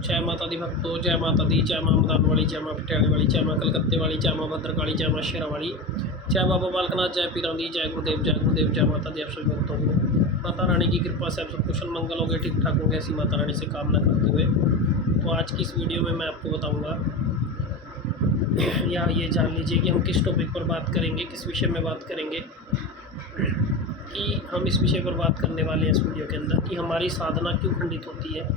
जय माता दी भक्तों, जय माता दी, जय माँ मदान वाली, जय माँ पटियाले वाली, जय माँ कलकत्ते वाली, जय माँ भद्रकाली, जय माँ शेरा वाली, जय बाबा बालकनाथ, जय पीरानी, जय गुरुदेव, जय गुरुदेव, जय माता दी। आप सभी भक्तों को माता रानी की कृपा से आप सब कुशल मंगल हो गए, ठीक ठाक होंगे, ऐसी माता रानी से कामना करते हुए तो आज की इस वीडियो में मैं आपको बताऊँगा या ये जान लीजिए कि हम किस टॉपिक पर बात करेंगे, किस विषय में बात करेंगे। कि हम इस विषय पर बात करने वाले हैं इस वीडियो के अंदर कि हमारी साधना क्यों खंडित होती है।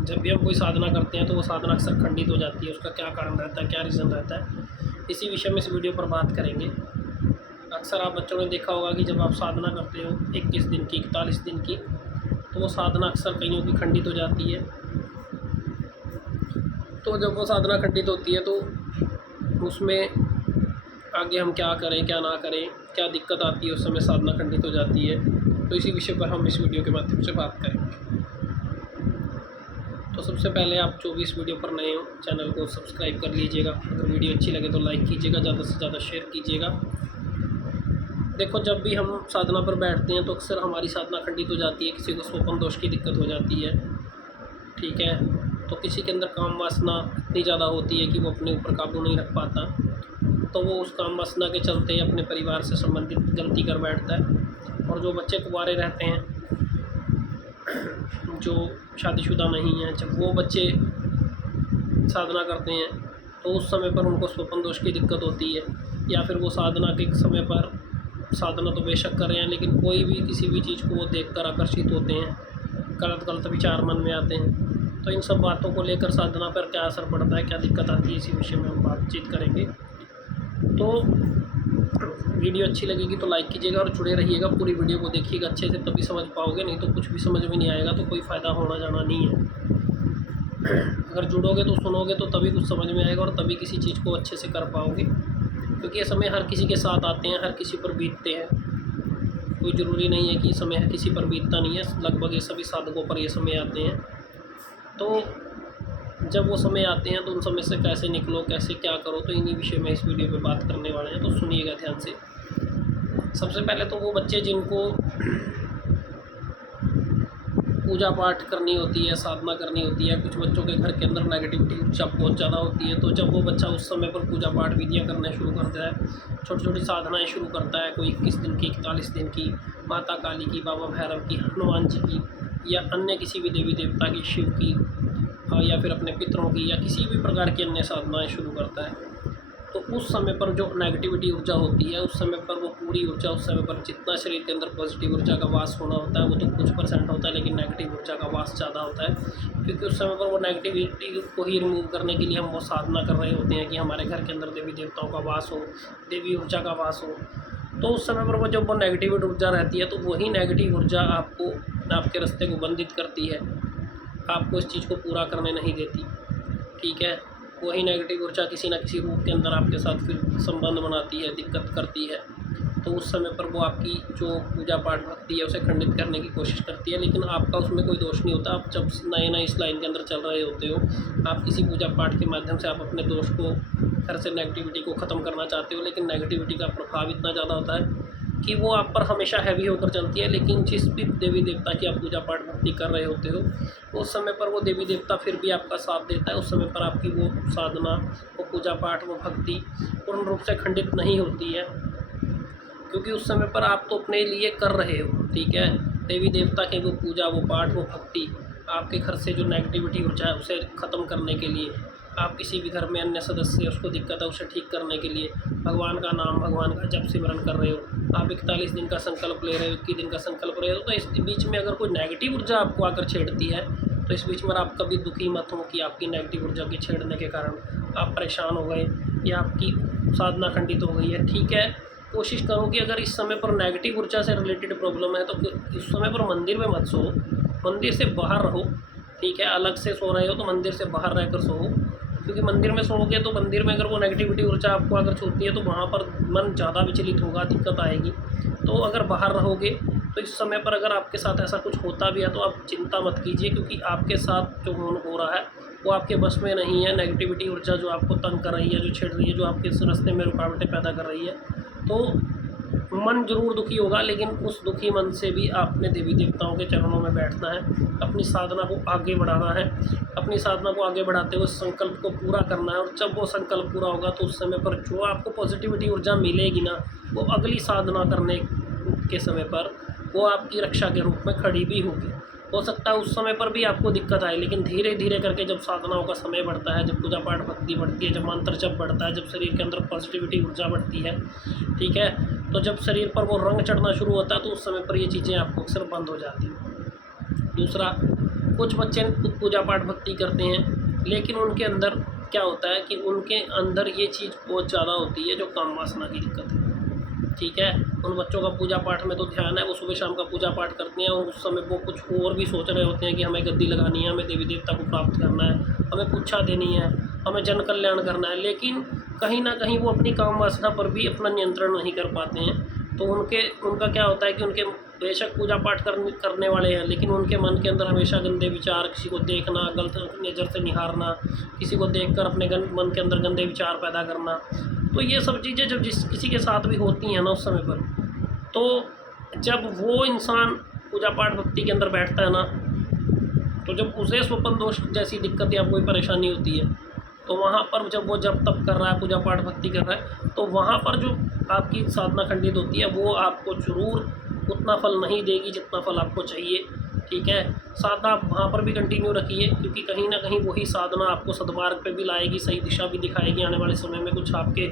जब भी हम कोई साधना करते हैं तो वो साधना अक्सर खंडित हो जाती है, उसका क्या कारण रहता है, क्या रीज़न रहता है, इसी विषय में इस वीडियो पर बात करेंगे। अक्सर आप बच्चों ने देखा होगा कि जब आप साधना करते हो 21 दिन की, 41 दिन की, तो वो साधना अक्सर कईयों की खंडित हो जाती है। तो जब वो साधना खंडित होती है तो उसमें आगे हम क्या करें, क्या ना करें, क्या दिक्कत आती है, उस समय साधना खंडित हो जाती है। तो इसी विषय पर हम इस वीडियो के माध्यम से बात करेंगे। तो सबसे पहले आप जो भी इस वीडियो पर नए हो, चैनल को सब्सक्राइब कर लीजिएगा। अगर वीडियो अच्छी लगे तो लाइक कीजिएगा, ज़्यादा से ज़्यादा शेयर कीजिएगा। देखो, जब भी हम साधना पर बैठते हैं तो अक्सर हमारी साधना खंडित हो जाती है। किसी को स्वप्न दोष की दिक्कत हो जाती है, ठीक है, तो किसी के अंदर काम वासना इतनी ज़्यादा होती है कि वो अपने ऊपर काबू नहीं रख पाता, तो वो उस काम वासना के चलते अपने परिवार से संबंधित गलती कर बैठता है। और जो बच्चे कुंवारे रहते हैं, जो शादीशुदा नहीं हैं, जब वो बच्चे साधना करते हैं तो उस समय पर उनको स्वप्न दोष की दिक्कत होती है, या फिर वो साधना के समय पर साधना तो बेशक कर रहे हैं लेकिन कोई भी किसी भी चीज़ को वो देखकर आकर्षित होते हैं, गलत गलत विचार मन में आते हैं। तो इन सब बातों को लेकर साधना पर क्या असर पड़ता है, क्या दिक्कत आती है, इसी विषय में हम बातचीत करेंगे। तो वीडियो अच्छी लगेगी तो लाइक कीजिएगा और जुड़े रहिएगा, पूरी वीडियो को देखिएगा अच्छे से, तभी समझ पाओगे, नहीं तो कुछ भी समझ में नहीं आएगा तो कोई फ़ायदा होना जाना नहीं है। अगर जुड़ोगे तो सुनोगे तो तभी कुछ समझ में आएगा और तभी किसी चीज़ को अच्छे से कर पाओगे, क्योंकि ये समय हर किसी के साथ आते हैं, हर किसी पर बीतते हैं। कोई ज़रूरी नहीं है कि ये समय हर किसी पर बीतता नहीं है, लगभग ये सभी साधकों पर ये समय आते हैं। तो जब वो समय आते हैं तो उन समय से कैसे निकलो, कैसे क्या करो, तो इन्हीं विषय में इस वीडियो पे बात करने वाले हैं, तो सुनिएगा ध्यान से। सबसे पहले तो वो बच्चे जिनको पूजा पाठ करनी होती है, साधना करनी होती है, कुछ बच्चों के घर के अंदर नेगेटिविटी ऊर्जा बहुत ज़्यादा होती है, तो जब वो बच्चा उस समय पर पूजा पाठ विधियाँ करना शुरू करता है, छोटी छोटी साधनाएँ शुरू करता है, कोई 21 दिन की, 41 दिन की, माता काली की, बाबा भैरव की, हनुमान जी की, या अन्य किसी भी देवी देवता की, शिव की, या फिर अपने पितरों की, या किसी भी प्रकार की अन्य साधनाएँ शुरू करता है, तो उस समय पर जो नेगेटिविटी ऊर्जा होती है, उस समय पर वो पूरी ऊर्जा, उस समय पर जितना शरीर के अंदर पॉजिटिव ऊर्जा का वास होना होता है वो तो कुछ % होता है, लेकिन नेगेटिव ऊर्जा का वास ज़्यादा होता है, क्योंकि उस समय पर वो नेगेटिविटी को ही रिमूव करने के लिए हम वो साधना कर रहे होते हैं कि हमारे घर के अंदर देवी देवताओं का वास हो, देवी ऊर्जा का वास हो। तो उस समय पर वो जब वो नेगेटिव ऊर्जा रहती है तो वही नेगेटिव ऊर्जा आपको, आपके रास्ते को बंधित करती है, आपको इस चीज़ को पूरा करने नहीं देती, ठीक है। वही नेगेटिव ऊर्जा किसी न किसी रूप के अंदर आपके साथ फिर संबंध बनाती है, दिक्कत करती है, तो उस समय पर वो आपकी जो पूजा पाठ भक्ति है उसे खंडित करने की कोशिश करती है, लेकिन आपका उसमें कोई दोष नहीं होता। आप जब नए नए इस लाइन के अंदर चल रहे होते हो, आप किसी पूजा पाठ के माध्यम से आप अपने दोष को, घर से नेगेटिविटी को ख़त्म करना चाहते हो, लेकिन नेगेटिविटी का प्रभाव इतना ज़्यादा होता है कि वो आप पर हमेशा हैवी होकर चलती है। लेकिन जिस भी देवी देवता की आप पूजा पाठ भक्ति कर रहे होते हो उस समय पर वो देवी देवता फिर भी आपका साथ देता है, उस समय पर आपकी वो साधना, वो पूजा पाठ, वो भक्ति पूर्ण रूप से खंडित नहीं होती है, क्योंकि उस समय पर आप तो अपने लिए कर रहे हो, ठीक है। देवी देवता के वो पूजा, वो पाठ, वो भक्ति आपके घर से जो नेगेटिविटी ऊर्जा है उसे ख़त्म करने के लिए, आप किसी भी घर में अन्य सदस्य उसको दिक्कत है उसे ठीक करने के लिए भगवान का नाम, भगवान का जप सिमरन कर रहे हो। आप 41 दिन का संकल्प ले रहे हो, 21 दिन का संकल्प ले रहे हो, तो इस बीच में अगर कोई नेगेटिव ऊर्जा आपको आकर छेड़ती है तो इस बीच में आप कभी दुखी मत हो कि आपकी नेगेटिव ऊर्जा के छेड़ने के कारण आप परेशान हो गए या आपकी साधना खंडित हो गई है, ठीक है। कोशिश करो कि अगर इस समय पर नेगेटिव ऊर्जा से रिलेटेड प्रॉब्लम है तो इस समय पर मंदिर में मत सो, मंदिर से बाहर रहो, ठीक है। अलग से सो रहे हो तो मंदिर से बाहर रहकर सो, क्योंकि मंदिर में सोओगे तो मंदिर में अगर वो नेगेटिविटी ऊर्जा आपको अगर छूती है तो वहाँ पर मन ज़्यादा विचलित होगा, दिक्कत आएगी। तो अगर बाहर रहोगे तो इस समय पर अगर आपके साथ ऐसा कुछ होता भी है तो आप चिंता मत कीजिए, क्योंकि आपके साथ जो हो रहा है वो आपके बस में नहीं है। नेगेटिविटी ऊर्जा जो आपको तंग कर रही है, जो छेड़ रही है, जो आपके इस रास्ते में रुकावटें पैदा कर रही है, तो मन जरूर दुखी होगा, लेकिन उस दुखी मन से भी आपने देवी देवताओं के चरणों में बैठना है, अपनी साधना को आगे बढ़ाना है, अपनी साधना को आगे बढ़ाते हुए संकल्प को पूरा करना है। और जब वो संकल्प पूरा होगा तो उस समय पर जो आपको पॉजिटिविटी ऊर्जा मिलेगी ना, वो अगली साधना करने के समय पर वो आपकी रक्षा के रूप में खड़ी भी होगी। हो सकता है उस समय पर भी आपको दिक्कत आए, लेकिन धीरे धीरे करके जब साधनाओं का समय बढ़ता है, जब पूजा पाठ भक्ति बढ़ती है, जब मंत्र जप बढ़ता है, जब शरीर के अंदर पॉजिटिविटी ऊर्जा बढ़ती है, ठीक है, तो जब शरीर पर वो रंग चढ़ना शुरू होता है तो उस समय पर ये चीज़ें आपको अक्सर बंद हो जाती हैं। दूसरा, कुछ बच्चे पूजा पाठ भक्ति करते हैं, लेकिन उनके अंदर क्या होता है कि उनके अंदर ये चीज़ बहुत ज़्यादा होती है जो काम वासना की दिक्कत है, ठीक है। उन बच्चों का पूजा पाठ में तो ध्यान है, वो सुबह शाम का पूजा पाठ करते हैं और उस समय वो कुछ और भी सोच रहे होते हैं कि हमें गद्दी लगानी है, हमें देवी देवता को प्राप्त करना है, हमें पुच्छा देनी है, हमें जन कल्याण करना है, लेकिन कहीं ना कहीं वो अपनी काम वासना पर भी अपना नियंत्रण नहीं कर पाते हैं। तो उनका क्या होता है कि उनके बेशक पूजा पाठ करने वाले हैं, लेकिन उनके मन के अंदर हमेशा गंदे विचार, किसी को देखना, गलत नज़र से निहारना, किसी को देखकर अपने मन के अंदर गंदे विचार पैदा करना। तो ये सब चीज़ें जब किसी के साथ भी होती हैं ना उस समय पर, तो जब वो इंसान पूजा पाठ भक्ति के अंदर बैठता है ना, तो जब उसे स्वपन दोष जैसी दिक्कत या कोई परेशानी होती है, तो वहाँ पर जब वो जब तप कर रहा है, पूजा पाठ भक्ति कर रहा है, तो वहाँ पर जो आपकी साधना खंडित होती है वो आपको ज़रूर उतना फल नहीं देगी जितना फल आपको चाहिए, ठीक है। साधना आप वहाँ पर भी कंटिन्यू रखिए, क्योंकि कहीं ना कहीं वही साधना आपको सद्मार्ग पे भी लाएगी, सही दिशा भी दिखाएगी। आने वाले समय में कुछ आपके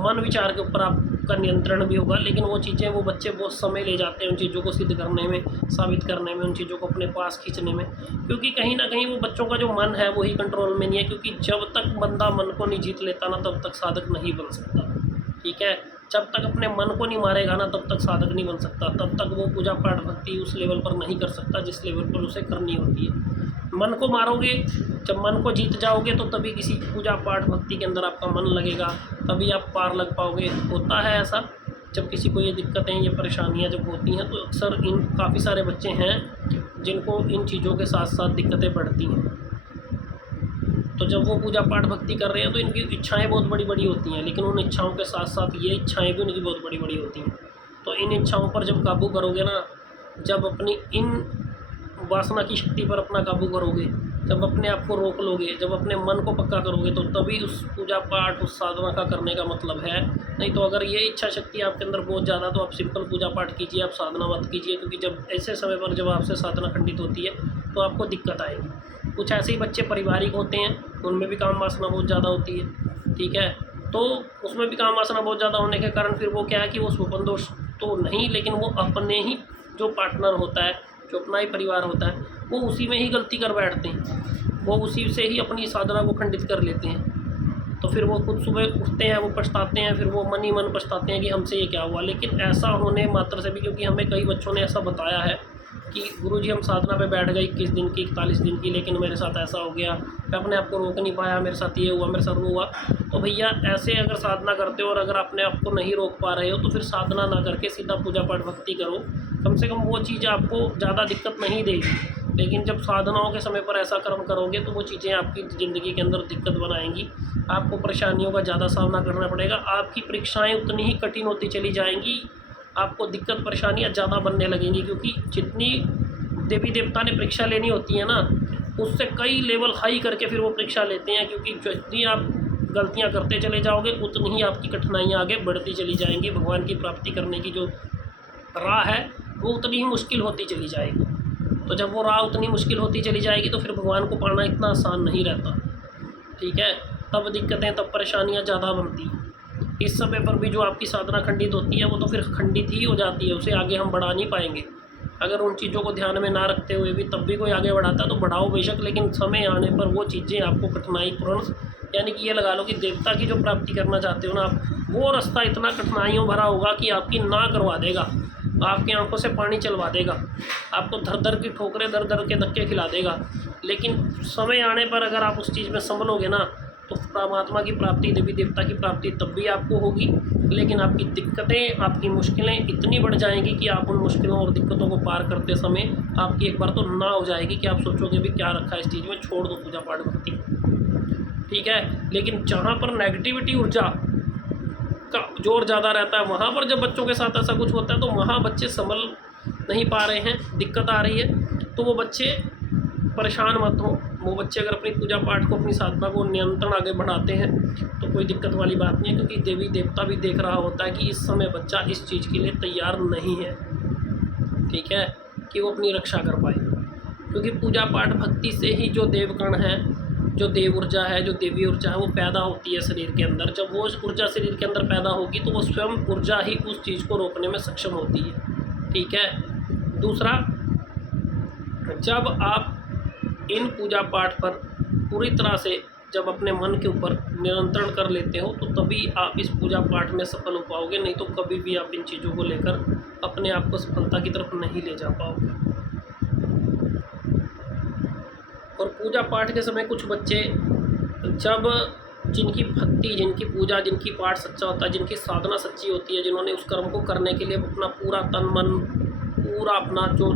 मन विचार के ऊपर आपका नियंत्रण भी होगा, लेकिन वो चीज़ें, वो बच्चे बहुत समय ले जाते हैं उन चीज़ों को सिद्ध करने में, साबित करने में, उन चीज़ों को अपने पास खींचने में, क्योंकि कहीं ना कहीं वो बच्चों का जो मन है वही कंट्रोल में नहीं है। क्योंकि जब तक बंदा मन को नहीं जीत लेता ना, तब तक साधक नहीं बन सकता, ठीक है। जब तक अपने मन को नहीं मारेगा ना, तब तक साधक नहीं बन सकता, तब तक वो पूजा पाठ भक्ति उस लेवल पर नहीं कर सकता जिस लेवल पर उसे करनी होती है। मन को मारोगे, जब मन को जीत जाओगे तो तभी किसी पूजा पाठ भक्ति के अंदर आपका मन लगेगा, तभी आप पार लग पाओगे। होता है ऐसा, जब किसी को ये दिक्कतें, ये परेशानियां जब होती हैं, तो अक्सर काफ़ी सारे बच्चे हैं जिनको इन चीज़ों के साथ साथ दिक्कतें बढ़ती हैं। तो जब वो पूजा पाठ भक्ति कर रहे हैं तो इनकी इच्छाएं बहुत बड़ी बड़ी होती हैं, लेकिन उन इच्छाओं के साथ साथ ये इच्छाएं भी उनकी बहुत बड़ी बड़ी होती हैं। तो इन इच्छाओं पर जब काबू करोगे ना, जब अपनी इन वासना की शक्ति पर अपना काबू करोगे, जब अपने आप को रोक लोगे, जब अपने मन को पक्का करोगे, तो तभी उस पूजा पाठ, उस साधना का करने का मतलब है। नहीं तो अगर ये इच्छा शक्ति आपके अंदर बहुत ज़्यादा, तो आप सिंपल पूजा पाठ कीजिए, आप साधना मत कीजिए, क्योंकि जब ऐसे समय पर जब आपसे साधना खंडित होती है तो आपको दिक्कत आएगी। कुछ ऐसे ही बच्चे पारिवारिक होते हैं, उनमें भी काम वासना बहुत ज़्यादा होती है, ठीक है। तो उसमें भी काम वासना बहुत ज़्यादा होने के कारण फिर वो क्या है कि वो स्वपन दोष तो नहीं, लेकिन वो अपने ही जो पार्टनर होता है, जो अपना ही परिवार होता है, वो उसी में ही गलती कर बैठते हैं, वो उसी से ही अपनी साधना को खंडित कर लेते हैं। तो फिर वो खुद सुबह उठते हैं, वो पछताते हैं, फिर वो मन ही मन पछताते हैं कि हमसे ये क्या हुआ। लेकिन ऐसा होने मात्र से भी, क्योंकि हमें कई बच्चों ने ऐसा बताया है कि गुरुजी हम साधना पे बैठ गए 21 दिन की, 41 दिन की, लेकिन मेरे साथ ऐसा हो गया, मैं अपने आप को रोक नहीं पाया, मेरे साथ ये हुआ, मेरे साथ वो हुआ। तो भैया ऐसे अगर साधना करते हो और अगर अपने आप को नहीं रोक पा रहे हो, तो फिर साधना ना करके सीधा पूजा पाठ भक्ति करो, कम से कम वो चीज़ आपको ज़्यादा दिक्कत नहीं देगी। लेकिन जब साधनाओं के समय पर ऐसा कर्म करोगे तो वो चीज़ें आपकी ज़िंदगी के अंदर दिक्कत बनाएंगी, आपको परेशानियों का ज़्यादा सामना करना पड़ेगा, आपकी परीक्षाएँ उतनी ही कठिन होती चली जाएंगी, आपको दिक्कत परेशानियाँ ज़्यादा बनने लगेंगी। क्योंकि जितनी देवी देवता ने परीक्षा लेनी होती है ना, उससे कई लेवल हाई करके फिर वो परीक्षा लेते हैं। क्योंकि जितनी आप गलतियाँ करते चले जाओगे, उतनी ही आपकी कठिनाइयाँ आगे बढ़ती चली जाएंगी। भगवान की प्राप्ति करने की जो राह है वो उतनी ही मुश्किल होती चली जाएगी। तो जब वो राह उतनी मुश्किल होती चली जाएगी तो फिर भगवान को पाना इतना आसान नहीं रहता, ठीक है। तब दिक्कतें, तब परेशानियाँ ज़्यादा बनती हैं। इस समय पर भी जो आपकी साधना खंडित होती है वो तो फिर खंडित ही हो जाती है, उसे आगे हम बढ़ा नहीं पाएंगे। अगर उन चीज़ों को ध्यान में ना रखते हुए भी तब भी कोई आगे बढ़ाता है तो बढ़ाओ बेशक, लेकिन समय आने पर वो चीज़ें आपको कठिनाईपूर्ण, यानी कि ये लगा लो कि देवता की जो प्राप्ति करना चाहते हो ना आप, वो रास्ता इतना कठिनाइयों भरा होगा कि आपकी ना करवा देगा, आपकी आंखों से पानी चलवा देगा, आपको धर धर की ठोकरें, दर दर के धक्के खिला देगा। लेकिन समय आने पर अगर आप उस चीज़ में संभलोगे ना, तो परमात्मा की प्राप्ति, देवी देवता की प्राप्ति तब भी आपको होगी। लेकिन आपकी दिक्कतें, आपकी मुश्किलें इतनी बढ़ जाएंगी कि आप उन मुश्किलों और दिक्कतों को पार करते समय आपकी एक बार तो ना हो जाएगी कि आप सोचोगे भी क्या रखा है इस चीज़ में, छोड़ दो पूजा पाठ भक्ति, ठीक है। लेकिन जहाँ पर नेगेटिविटी ऊर्जा का जोर ज़्यादा रहता है, वहाँ पर जब बच्चों के साथ ऐसा कुछ होता है तो वहाँ बच्चे संभल नहीं पा रहे हैं, दिक्कत आ रही है, तो वो बच्चे परेशान मत हो। वो बच्चे अगर अपनी पूजा पाठ को, अपनी साधना को नियंत्रण आगे बढ़ाते हैं तो कोई दिक्कत वाली बात नहीं है, क्योंकि देवी देवता भी देख रहा होता है कि इस समय बच्चा इस चीज़ के लिए तैयार नहीं है, ठीक है, कि वो अपनी रक्षा कर पाए। क्योंकि पूजा पाठ भक्ति से ही जो देवगण है, जो देव ऊर्जा है, जो देवी ऊर्जा है, वो पैदा होती है शरीर के अंदर। जब वो ऊर्जा शरीर के अंदर पैदा होगी तो वो स्वयं ऊर्जा ही उस चीज़ को रोकने में सक्षम होती है, ठीक है। दूसरा, जब आप इन पूजा पाठ पर पूरी तरह से जब अपने मन के ऊपर नियंत्रण कर लेते हो तो तभी आप इस पूजा पाठ में सफल हो पाओगे, नहीं तो कभी भी आप इन चीज़ों को लेकर अपने आप को सफलता की तरफ नहीं ले जा पाओगे। और पूजा पाठ के समय कुछ बच्चे, जब जिनकी भक्ति, जिनकी पूजा, जिनकी पाठ सच्चा होता है, जिनकी साधना सच्ची होती है, जिन्होंने उस कर्म को करने के लिए अपना पूरा तन मन, पूरा अपना जो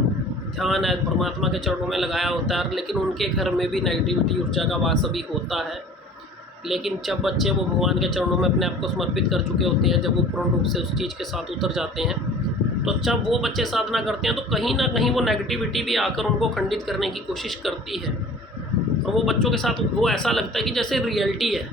ध्यान है परमात्मा के चरणों में लगाया होता है, लेकिन उनके घर में भी नेगेटिविटी ऊर्जा का वास अभी होता है। लेकिन जब बच्चे वो भगवान के चरणों में अपने आप को समर्पित कर चुके होते हैं, जब वो पूर्ण रूप से उस चीज़ के साथ उतर जाते हैं, तो जब वो बच्चे साधना करते हैं तो कहीं ना कहीं वो नेगेटिविटी भी आकर उनको खंडित करने की कोशिश करती है। और वो बच्चों के साथ वो ऐसा लगता है कि जैसे रियलिटी है,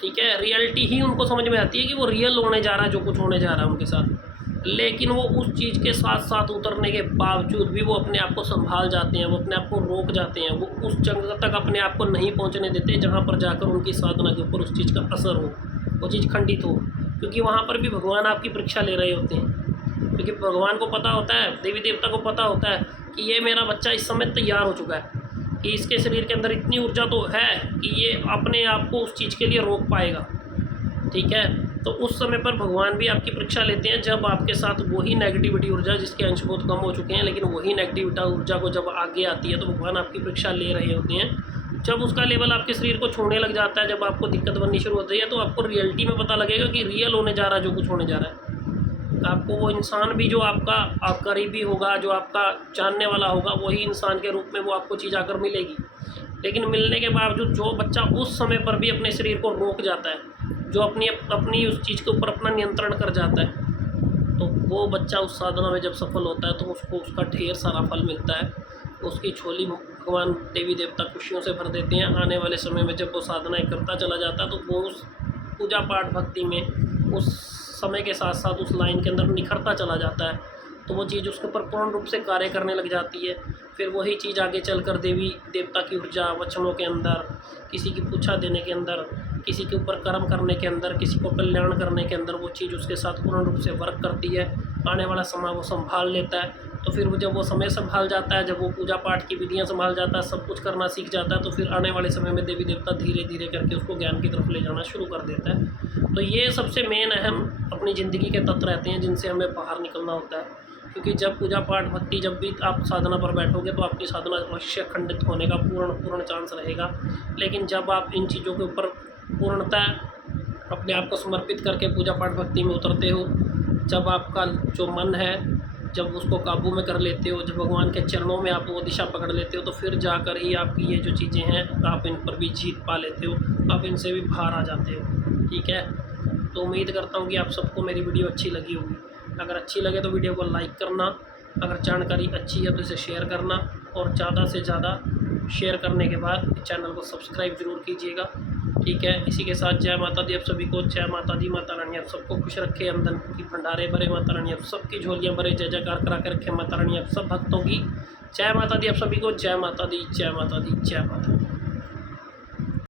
ठीक है, रियलिटी ही उनको समझ में आती है कि वो रियल होने जा रहा है, जो कुछ होने जा रहा है उनके साथ। लेकिन वो उस चीज़ के साथ साथ उतरने के बावजूद भी वो अपने आप को संभाल जाते हैं, वो अपने आप को रोक जाते हैं, वो उस जगह तक अपने आप को नहीं पहुंचने देते जहां पर जाकर उनकी साधना के ऊपर उस चीज़ का असर हो, वो चीज़ खंडित हो। क्योंकि वहाँ पर भी भगवान आपकी परीक्षा ले रहे होते हैं, क्योंकि भगवान को पता होता है, देवी देवता को पता होता है कि ये मेरा बच्चा इस समय तैयार हो चुका है, कि इसके शरीर के अंदर इतनी ऊर्जा तो है कि ये अपने आप को उस चीज़ के लिए रोक पाएगा, ठीक है। तो उस समय पर भगवान भी आपकी परीक्षा लेते हैं, जब आपके साथ वही नेगेटिविटी ऊर्जा, जिसके अंश बहुत कम हो चुके हैं, लेकिन वही नेगेटिविटी ऊर्जा को जब आगे आती है तो भगवान आपकी परीक्षा ले रहे होते हैं। जब उसका लेवल आपके शरीर को छोड़ने लग जाता है, जब आपको दिक्कत बननी शुरू होती है, तो आपको रियलिटी में पता लगेगा कि रियल होने जा रहा है जो कुछ होने जा रहा है। आपको वो इंसान भी जो आपका करीबी होगा, जो आपका जानने वाला होगा, वही इंसान के रूप में वो आपको चीज़ आकर मिलेगी। लेकिन मिलने के बावजूद जो बच्चा उस समय पर भी अपने शरीर को रोक जाता है, जो अपनी उस चीज़ के ऊपर अपना नियंत्रण कर जाता है, तो वो बच्चा उस साधना में जब सफल होता है तो उसको उसका ढेर सारा फल मिलता है। उसकी झोली भगवान देवी देवता खुशियों से भर देते हैं। आने वाले समय में जब वो साधनाएँ करता चला जाता है तो वो उस पूजा पाठ भक्ति में उस समय के साथ साथ उस लाइन के अंदर निखरता चला जाता है, तो वो चीज़ उसके ऊपर पूर्ण रूप से कार्य करने लग जाती है। फिर वही चीज़ आगे चलकर देवी देवता की ऊर्जा वचनों के अंदर, किसी की पूछा देने के अंदर, किसी के ऊपर कर्म करने के अंदर, किसी को कल्याण करने के अंदर वो चीज़ उसके साथ पूर्ण रूप से वर्क करती है। आने वाला समय वो संभाल लेता है। तो फिर वो जब वो समय संभाल जाता है, जब वो पूजा पाठ की विधियाँ संभाल जाता है, सब कुछ करना सीख जाता है, तो फिर आने वाले समय में देवी देवता धीरे धीरे करके उसको ज्ञान की तरफ ले जाना शुरू कर देता है। तो ये सबसे मेन अहम अपनी ज़िंदगी के तत्व रहते हैं जिनसे हमें बाहर निकलना होता है। क्योंकि जब पूजा पाठ भक्ति, जब भी आप साधना पर बैठोगे तो आपकी साधना अवश्य खंडित होने का पूर्ण चांस रहेगा। लेकिन जब आप इन चीज़ों के ऊपर पूर्णतः अपने आप को समर्पित करके पूजा पाठ भक्ति में उतरते हो, जब आपका जो मन है जब उसको काबू में कर लेते हो, जब भगवान के चरणों में आप वो दिशा पकड़ लेते हो, तो फिर जाकर ही आपकी ये जो चीज़ें हैं आप इन पर भी जीत पा लेते हो, आप इनसे भी बाहर आ जाते हो, ठीक है। तो उम्मीद करता हूँ कि आप सबको मेरी वीडियो अच्छी लगी होगी। अगर अच्छी लगे तो वीडियो को लाइक करना, अगर जानकारी अच्छी है तो इसे शेयर करना, और ज़्यादा से ज़्यादा शेयर करने के बाद चैनल को सब्सक्राइब ज़रूर कीजिएगा, ठीक है। इसी के साथ जय माता दी आप सभी को, जय माता दी। माता रानी आप सबको खुश रखे, आमदन की भंडारे भरे, माता रानी आप सबकी झोलियाँ भरे, जय जयकार करा कर रखे माता रानी आप सब भक्तों की। जय माता दी आप सभी को, जय माता दी, जय माता दी, जय माता दी।